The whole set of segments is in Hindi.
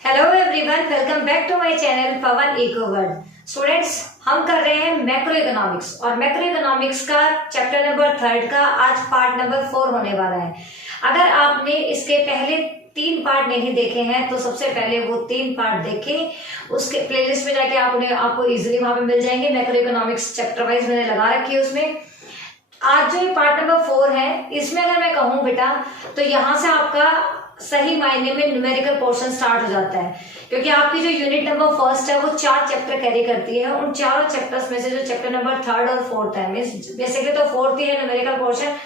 Hello everyone, welcome back to my channel Pawan eco world. Students, हम कर रहे हैं मैक्रो इकोनॉमिक्स और मैक्रो इकोनॉमिक्स का चैप्टर नंबर 3 का आज पार्ट नंबर 4 होने वाला है। अगर आपने इसके पहले 3 पार्ट नहीं देखे हैं तो सबसे पहले वो 3 पार्ट देखें। उसके प्लेलिस्ट में जाके आपको इजीली वहां पे मिल जाएंगे। मैक्रो इकोनॉमिक्स चैप्टर वाइज मैंने लगा रखी है उसमें। आज जो ये पार्ट नंबर 4 है, इसमें अगर मैं कहूँ बेटा तो यहाँ से आपका सही मायने में न्यूमेरिकल पोर्शन स्टार्ट हो जाता है, क्योंकि आपकी जो यूनिट नंबर फर्स्ट है वो 4 चैप्टर कैरी करती है। उन 4 चैप्टर्स में से जो चैप्टर नंबर 3 और 4 है, बेसिकली तो 4 ही है न्यूमेरिकल पोर्शन,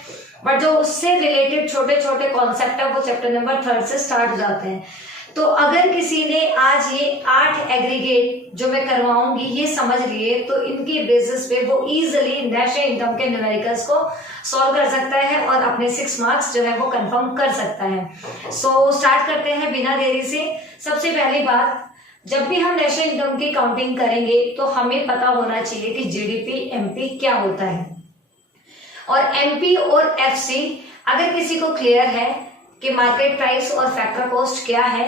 बट जो उससे रिलेटेड छोटे छोटे कॉन्सेप्ट है वो चैप्टर नंबर 3 से स्टार्ट हो जाते हैं। तो अगर किसी ने आज ये 8 एग्रीगेट जो मैं करवाऊंगी ये समझ लिए तो इनकी बेसिस पे वो इजिली नेशनल इनकम के न्यूमेरिकल्स को सॉल्व कर सकता है और अपने 6 मार्क्स जो है वो कंफर्म कर सकता है। सो स्टार्ट करते हैं बिना देरी से। सबसे पहली बात, जब भी हम नेशनल इनकम की काउंटिंग करेंगे तो हमें पता होना चाहिए कि जीडीपी एमपी क्या होता है। और एमपी और एफसी अगर किसी को क्लियर है कि मार्केट प्राइस और फैक्टर कॉस्ट क्या है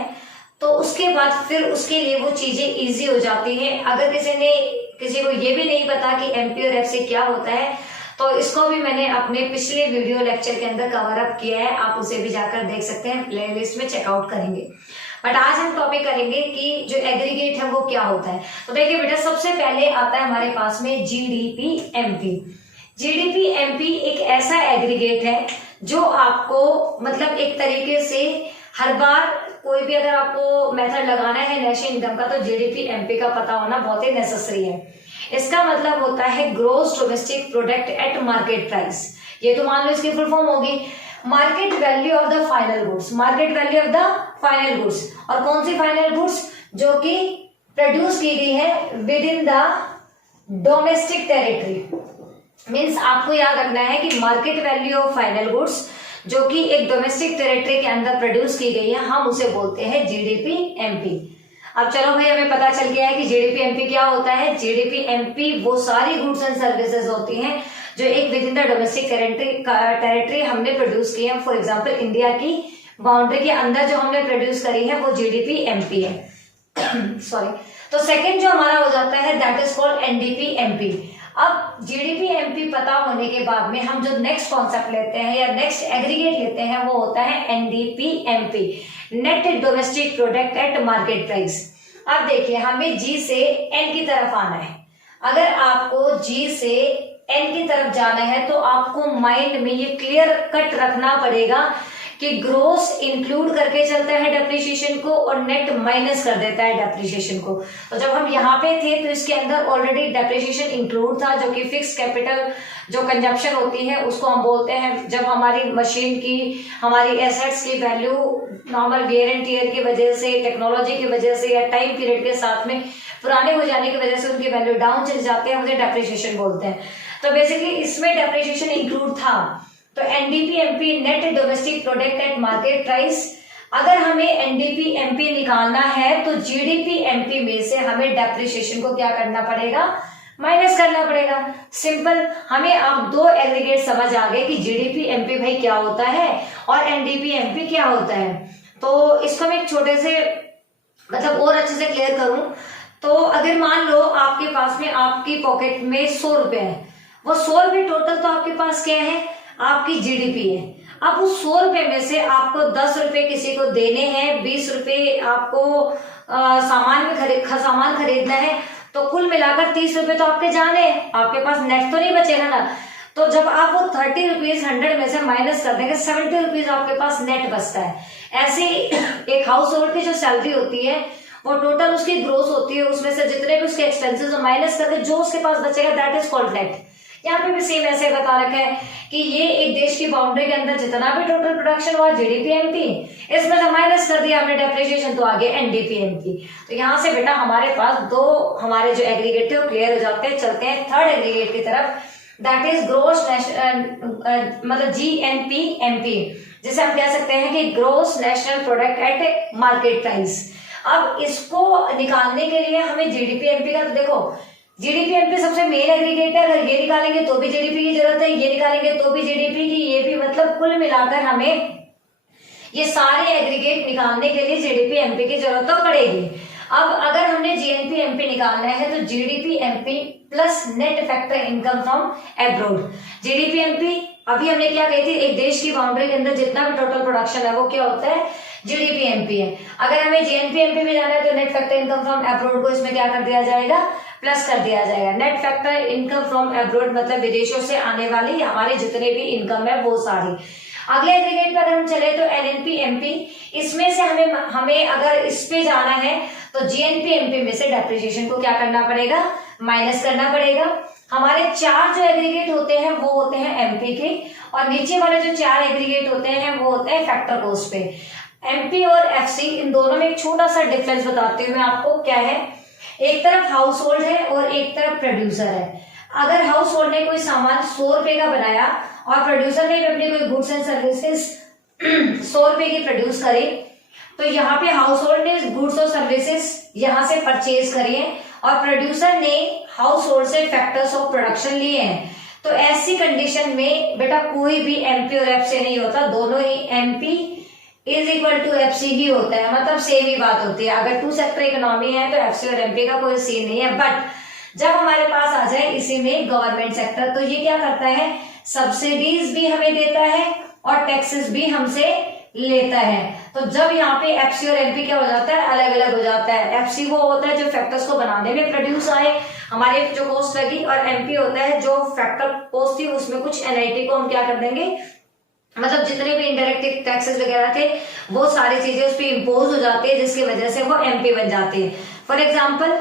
तो उसके बाद फिर उसके लिए वो चीजें इजी हो जाती हैं। अगर किसी को ये भी नहीं पता कि एमपी और एफसी क्या होता है तो इसको भी मैंने अपने पिछले वीडियो लेक्चर के अंदर कवर अप किया है, आप उसे भी जाकर देख सकते हैं, प्लेलिस्ट में चेकआउट करेंगे। बट आज हम टॉपिक करेंगे कि जो एग्रीगेट है वो क्या होता है। तो देखिए बेटा, सबसे पहले आता है हमारे पास में जीडीपी एमपी। जीडीपी एमपी एक ऐसा एग्रीगेट है जो आपको मतलब एक तरीके से हर बार कोई भी अगर आपको मेथड लगाना है नेशनल इनकम का तो जीडीपी एमपी का पता होना बहुत ही नेसेसरी है। इसका मतलब होता है gross domestic product at market price. ये तो मान लो इसकी फुल फॉर्म होगी market value of the final goods. Market value of the final goods, और कौन सी फाइनल गुड्स? जो कि प्रोड्यूस की गई है with in the domestic territory. Means आपको याद रखना है कि market value of final goods जो कि एक डोमेस्टिक टेरिटरी के अंदर प्रोड्यूस की गई है, हम उसे बोलते हैं जीडीपी एमपी। अब चलो भाई, हमें पता चल गया है कि जीडीपी एमपी क्या होता है। जीडीपी एमपी वो सारी गुड्स एंड सर्विसेज होती हैं जो एक with in the domestic territory हमने प्रोड्यूस की है। फॉर एग्जाम्पल इंडिया की बाउंड्री के अंदर जो हमने प्रोड्यूस करी है वो जीडीपी एमपी है। सॉरी। तो सेकेंड जो हमारा हो जाता है that is called NDP MP. अब जीडीपी एमपी पता होने के बाद में हम जो नेक्स्ट कॉन्सेप्ट लेते हैं या नेक्स्ट एग्रीगेट लेते हैं वो होता है NDP MP, net domestic product at market price. अब देखिए, हमें जी से एन की तरफ आना है। अगर आपको जी से एन की तरफ जाना है तो आपको माइंड में ये क्लियर कट रखना पड़ेगा कि ग्रोस इंक्लूड करके चलता है डेप्रिसिएशन को और नेट माइनस कर देता है डेप्रिसिएशन को। तो जब हम यहाँ पे थे तो इसके अंदर ऑलरेडी डेप्रिसिएशन इंक्लूड था, जो कि फिक्स कैपिटल जो कंजप्शन होती है उसको हम बोलते हैं। जब हमारी मशीन की, हमारी एसेट्स की value normal wear and tear की वजह से, टेक्नोलॉजी की वजह से या टाइम पीरियड के साथ में पुराने हो जाने की वजह से उनकी वैल्यू डाउन चली जाती है, मुझे डेप्रिसिएशन बोलते हैं। तो बेसिकली इसमें डेप्रिसिएशन इंक्लूड था। तो NDP MP net domestic product at market price. अगर हमें एनडीपी एमपी निकालना है तो जीडीपी एमपी में से हमें डेप्रिसिएशन को क्या करना पड़ेगा? माइनस करना पड़ेगा। सिंपल। हमें अब 2 एग्रीगेट समझ आ गए कि जीडीपी एमपी भाई क्या होता है और एनडीपी एमपी क्या होता है। तो इसको मैं एक छोटे से मतलब और अच्छे से क्लियर करूं तो अगर मान लो आपके पास में आपकी पॉकेट में 100 रुपए है, वो 100 रुपए टोटल तो आपके पास क्या है? आपकी जीडीपी है। अब उस 100 रुपए में से आपको 10 रुपए किसी को देने हैं, 20 रुपए आपको सामान खरीदना है, तो कुल मिलाकर 30 रुपए तो आपके जाने, आपके पास नेट तो नहीं बचेगा ना। तो जब आप वो 30 रुपीज 100 में से माइनस कर देंगे, 70 रुपीज आपके पास नेट बचता है। ऐसे एक हाउस होल्ड की जो सैलरी होती है वो टोटल उसकी ग्रोस होती है, उसमें से जितने भी उसके एक्सपेंसेस माइनस करके जो उसके पास बचेगा दैट इज कॉल्ड नेट। यहाँ पे भी सेम ऐसे बता रखा है कि ये एक देश की बाउंड्री के अंदर जितना भी टोटल प्रोडक्शन हुआ जीडीपी एमपी, इसमें से माइनस कर दिया आपने डेप्रिसिएशन तो आगे एनडीपी एमपी। तो यहाँ से बेटा हमारे पास 2 हमारे जो एग्रीगेट है वो क्लियर हो जाते हैं। चलते हैं थर्ड एग्रीगेट की तरफ, दैट इज ग्रोस मतलब जीएनपी एमपी, जिसे हम कह सकते हैं कि gross national product at market price. अब इसको निकालने के लिए हमें जीडीपी एमपी का, तो देखो जीडीपी एमपी सबसे मेन एग्रीगेट है। अगर ये निकालेंगे तो भी जीडीपी की जरूरत है, ये निकालेंगे तो भी जीडीपी की, ये भी, मतलब कुल मिलाकर हमें ये सारे एग्रीगेट निकालने के लिए जीडीपी एमपी की जरूरत तो पड़ेगी। अब अगर हमने जीएनपी एमपी निकालना है तो GDP MP plus net factor income from abroad. GDP MP अभी हमने क्या कही थी, एक देश की बाउंड्री के अंदर जितना भी टोटल प्रोडक्शन है वो क्या होता है, जीडीपी एमपी है। अगर हमें जीएनपी एमपी में जाना है तो net factor income from abroad को इसमें क्या कर दिया जाएगा, प्लस कर दिया जाएगा। Net factor income from abroad मतलब विदेशों से आने वाली हमारे जितने भी इनकम है वो सारी। अगले एग्रीगेट पर अगर हम चले तो एनएनपी एमपी, इसमें से हमें अगर इस पे जाना है तो जीएनपी एमपी में से डेप्रिसिएशन को क्या करना पड़ेगा, माइनस करना पड़ेगा। हमारे 4 जो एग्रीगेट होते हैं वो होते हैं एमपी के, और नीचे वाले जो 4 एग्रीगेट होते हैं वो होते हैं फैक्टर कॉस्ट पे। एमपी और एफसी इन दोनों में एक छोटा सा डिफरेंस बताती हूँ मैं आपको, क्या है, एक तरफ हाउस होल्ड है और एक तरफ प्रोड्यूसर है। अगर हाउस होल्ड ने कोई सामान 100 रुपए का बनाया और प्रोड्यूसर ने भी अपनी कोई गुड्स एंड सर्विसेज 100 रुपए की प्रोड्यूस करी, तो यहाँ पे हाउस होल्ड ने गुड्स और सर्विसेज यहाँ से परचेज करी है और प्रोड्यूसर ने हाउस होल्ड से फैक्टर्स ऑफ प्रोडक्शन लिए हैं। तो ऐसी कंडीशन में बेटा कोई भी एमपी और एफसी नहीं होता, दोनों ही MP is equal to FC ही होता है, मतलब सेम ही बात होती है। अगर 2 सेक्टर इकोनॉमी है तो एफसी और एमपी का कोई सीन नहीं है। बट जब हमारे पास आ जाए इसी में गवर्नमेंट सेक्टर, तो ये क्या करता है, सब्सिडीज भी हमें देता है और टैक्सेस भी हमसे लेता है। तो जब यहाँ पे एफसी और एमपी क्या हो जाता है, अलग अलग हो जाता है। एफसी वो होता है जो फैक्टर्स को बनाने में प्रोड्यूस आए, हमारे जो कॉस्ट लगी, और एमपी होता है जो फैक्टर कॉस्ट थी उसमें कुछ एनआईटी को हम क्या कर देंगे, मतलब जितने भी इनडायरेक्ट टैक्सेस वगैरह थे वो सारी चीजें उस पर इम्पोज हो जाती है, जिसकी वजह से वो एमपी बन जाती है। फॉर एग्जाम्पल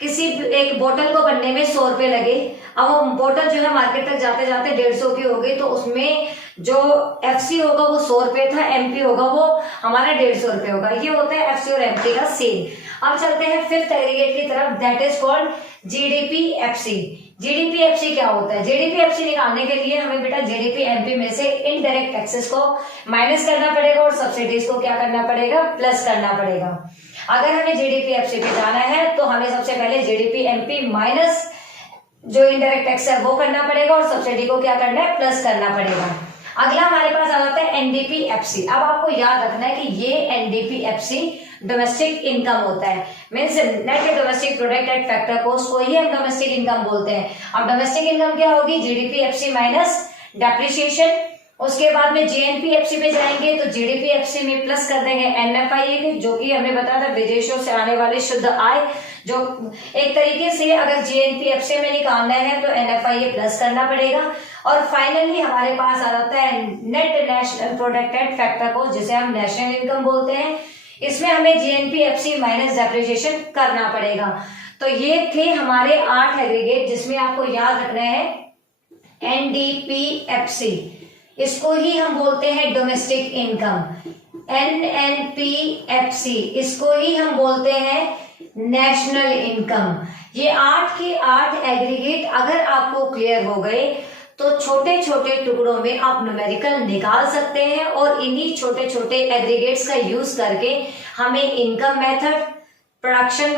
किसी एक बोतल को बनने में 100 रुपए लगे, अब वो बोतल जो है मार्केट तक जाते जाते 150 की हो गई, तो उसमें जो एफसी होगा वो 100 रुपए था, एमपी होगा वो हमारा 150 रुपए होगा। ये होता है एफसी और एमपी का सेम। अब चलते हैं फिफ्थ एग्रीगेट की तरफ, that is called GDP FC. GDP FC क्या होता है, जीडीपी एफसी निकालने के लिए हमें बेटा जीडीपी एमपी में से इनडायरेक्ट टैक्सेस को माइनस करना पड़ेगा और सब्सिडीज को क्या करना पड़ेगा, प्लस करना पड़ेगा। अगर हमें जीडीपी एफसी पे जाना है तो हमें सबसे पहले जीडीपी एमपी माइनस जो इनडायरेक्ट टैक्स है वो करना पड़ेगा और सब्सिडी को क्या करना है, प्लस करना पड़ेगा। अगला हमारे पास आ जाता है एनडीपी एफसी। अब आपको याद रखना है कि ये एनडीपी एफसी डोमेस्टिक इनकम होता है, means net domestic product eight factor cost को ही हम डोमेस्टिक इनकम बोलते हैं। अब डोमेस्टिक इनकम क्या होगी, जीडीपी एफसी माइनस डेप्रिसिएशन। उसके बाद में जीएनपी एफसी पे जाएंगे तो जीडीपी एफसी में प्लस कर देंगे एनएफआई, जो कि हमने बताया था विदेशों से आने वाले शुद्ध आय, जो एक तरीके से अगर जीएनपी एफसी में निकालना है तो एनएफआई प्लस करना पड़ेगा। और फाइनली हमारे पास आ जाता है net national product eight factor cost, जिसे हम नेशनल इनकम बोलते हैं। इसमें हमें जीएनपी एफसी माइनस डेप्रिसिएशन करना पड़ेगा। तो ये थे हमारे 8 एग्रीगेट, जिसमें आपको याद रखना है एनडीपी एफसी, इसको ही हम बोलते हैं डोमेस्टिक इनकम। एनएनपीएफसी, इसको ही हम बोलते हैं नेशनल इनकम। ये 8 के 8 एग्रीगेट अगर आपको क्लियर हो गए तो छोटे छोटे टुकड़ों में आप न्यूमेरिकल निकाल सकते हैं और इन्हीं छोटे छोटे एग्रीगेट्स का यूज करके हमें इनकम मेथड, प्रोडक्शन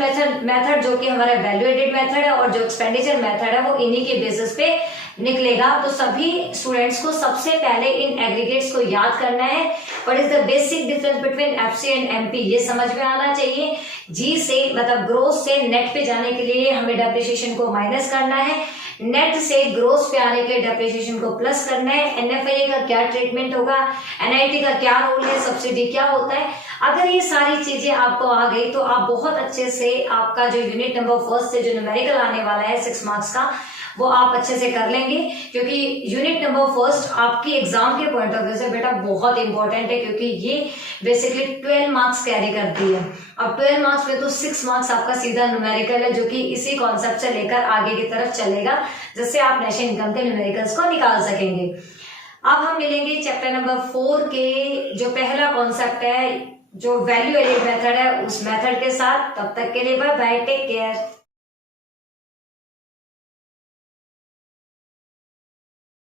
मेथड जो कि हमारा वैल्यू एडेड मेथड है, और जो एक्सपेंडिचर मेथड है वो इन्हीं के बेसिस पे निकलेगा। तो सभी स्टूडेंट्स को सबसे पहले इन एग्रीगेट्स को याद करना है। What is the basic difference between FC and MP, ये समझ में आना चाहिए। जी से मतलब ग्रोथ से नेट पे जाने के लिए हमें डेप्रिसिएशन को माइनस करना है, नेट से ग्रोथ पे आने के लिए डेप्रिसिएशन को प्लस करना है। एनएफआई का क्या ट्रीटमेंट होगा, एनआईटी का क्या रोल है, सब्सिडी क्या होता है। अगर ये सारी चीजें आपको आ गई तो आप बहुत अच्छे से आपका जो यूनिट नंबर फर्स्ट से जो न्यूमेरिकल आने वाला है 6 मार्क्स का, वो आप अच्छे से कर लेंगे, क्योंकि यूनिट नंबर फर्स्ट आपकी एग्जाम के पॉइंट ऑफ व्यू से बेटा बहुत इंपॉर्टेंट है, क्योंकि ये बेसिकली 12 मार्क्स कैरी करती है। अब 12 मार्क्स में तो 6 मार्क्स आपका सीधा न्यूमेरिकल है, जो कि इसी कॉन्सेप्ट से लेकर आगे की तरफ चलेगा, जिससे आप नेशनल इनकम के न्यूमेरिकल्स को निकाल सकेंगे। अब हम मिलेंगे चैप्टर नंबर 4 के जो पहला कॉन्सेप्ट है, जो वैल्यू एडेड मेथड है, उस मेथड के साथ। तब तक के लिए बाय बाय, टेक केयर।